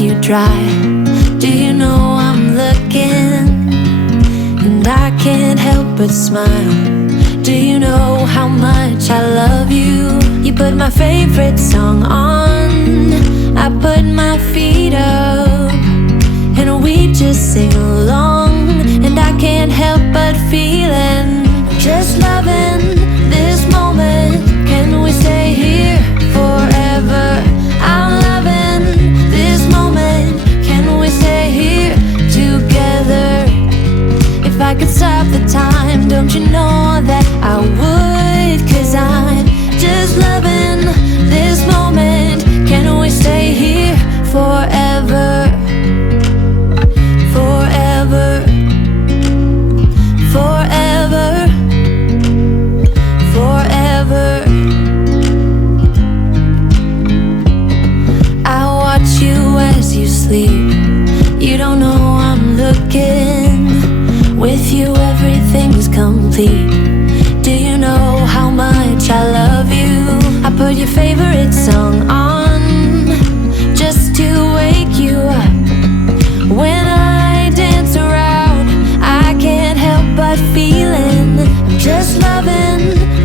you dry. Do you know I'm looking? And I can't help but smile. Do you know how much I love you? You put my favorite song on, I put my feet up, and we just sing along. And I can't help but feeling, just loving this moment. Can we stay here forever? I'm loving this moment. Can we stay here together? If I could stop the time, don't you know that I would? 'Cause I'm just loving this moment. Can we stay here forever? Forever. Forever. Forever. I watch you as you sleep. You don't know I'm looking. With you everything's complete. Do you know how much I love you? I put your favorite song on, just to wake you up. When I dance around, I can't help but feeling, I'm just loving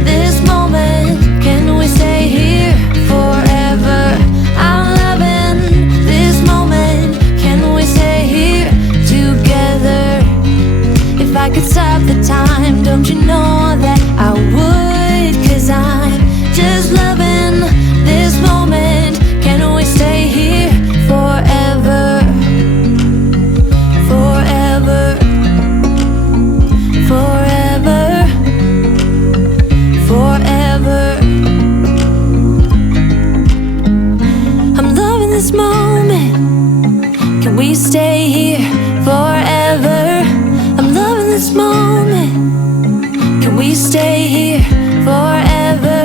this moment. Can we stay here forever? I'm loving this moment. Can we stay here together? If I could stop the time, don't you know that I would? 'Cause I'm just loving this moment. Can we stay here forever? Forever. Forever. Forever. I'm loving this moment. Can we stay here forever? I'm loving this moment. Can we stay here forever?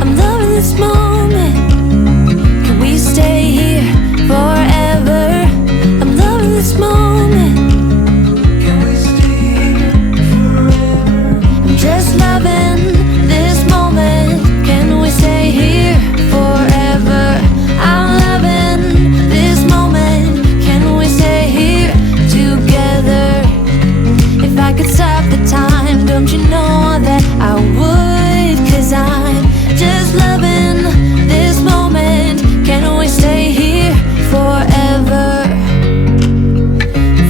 I'm loving this moment. Can we stay here forever? I'm loving this moment. Can we stay here forever? I'm just loving this moment. Can we stay here forever? I'm loving this moment. Can we stay here together? If I could stop the time, don't you know that I would? 'Cause I'm just loving this moment. Can we stay here forever?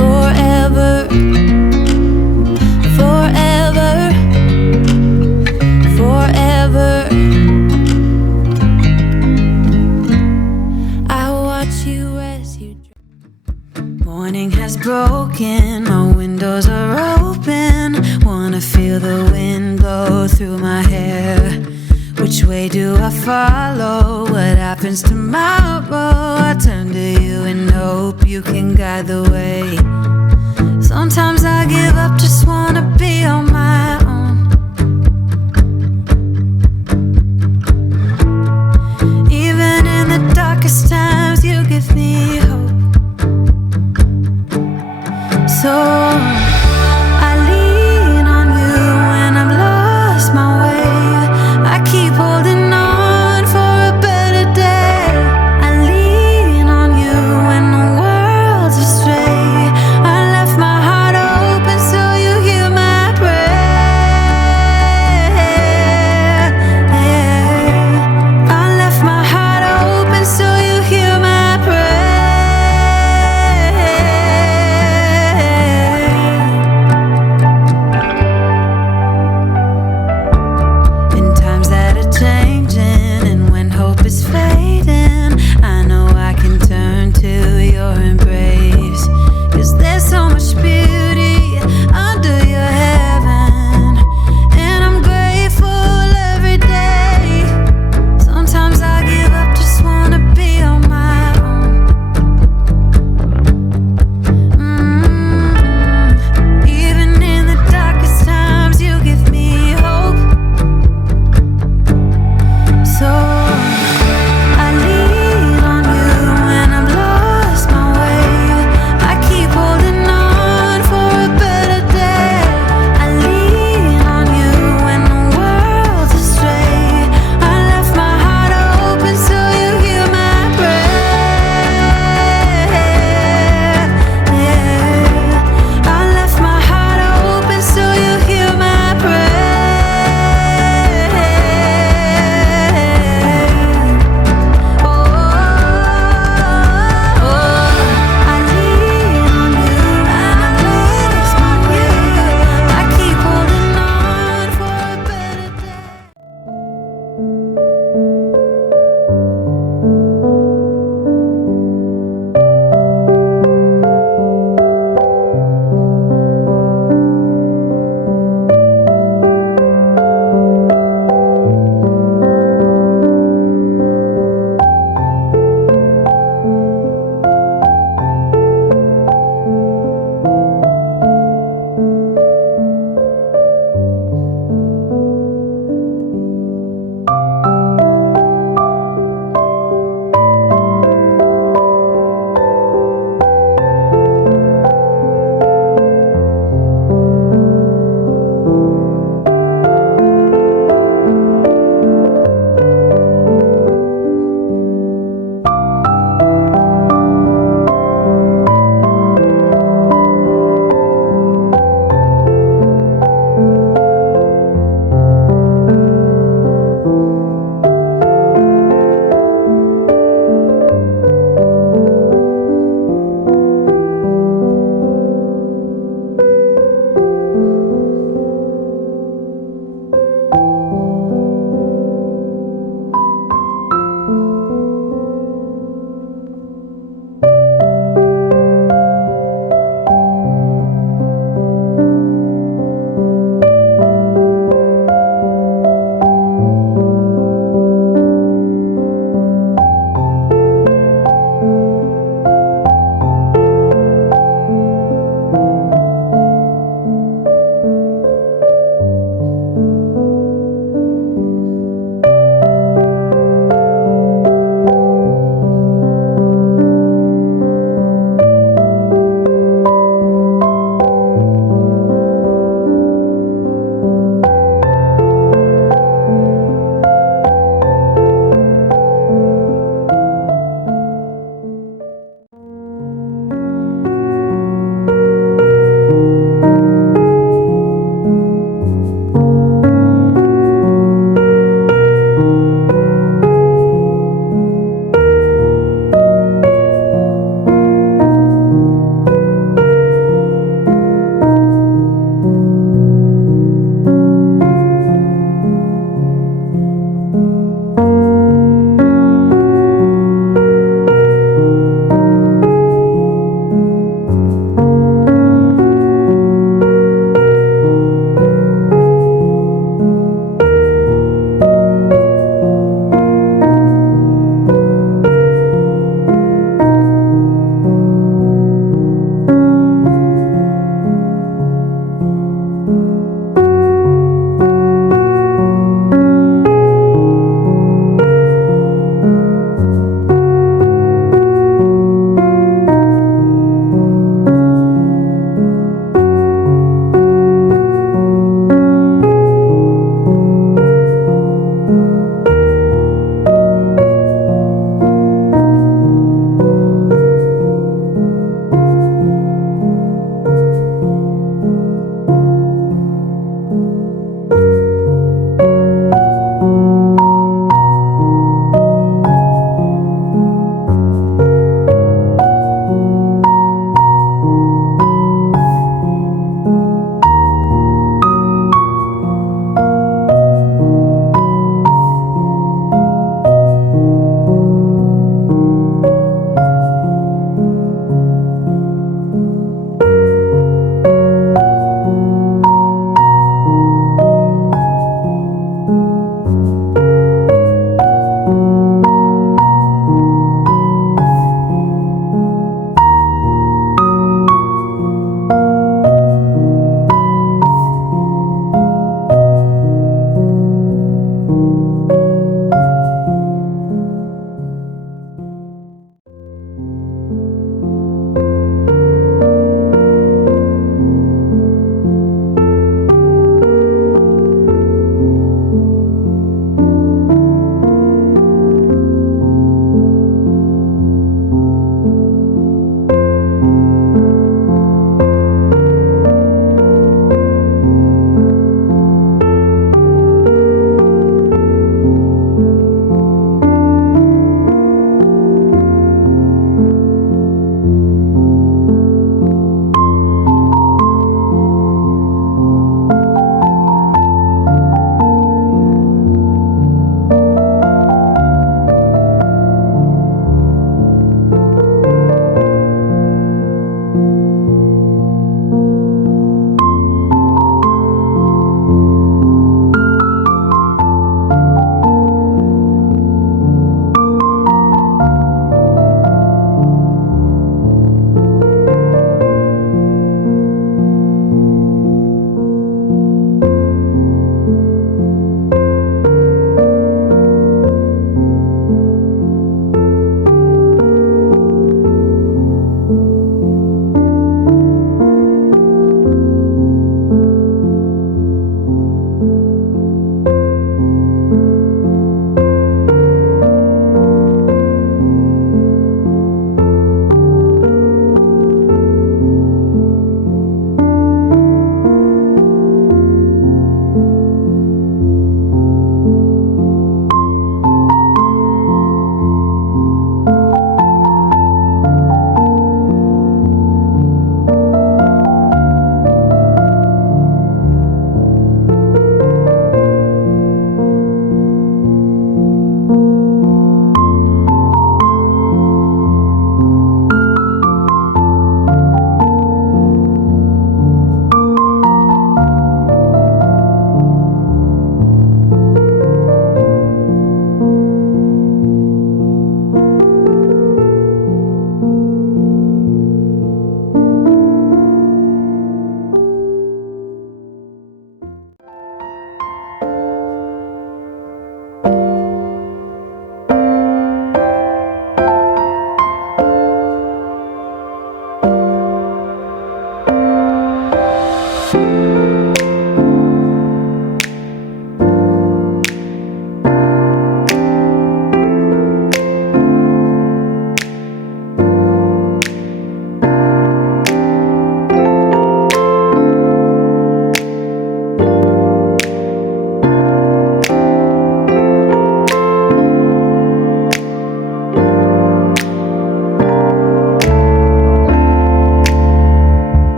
Forever. Forever. Forever. I watch you as you Morning has broken, my windows are open. Wanna feel the wind blow through my hair. Which way do I follow? What happens tomorrow? I turn to you and hope you can guide the way. Sometimes I give up, just wanna be on my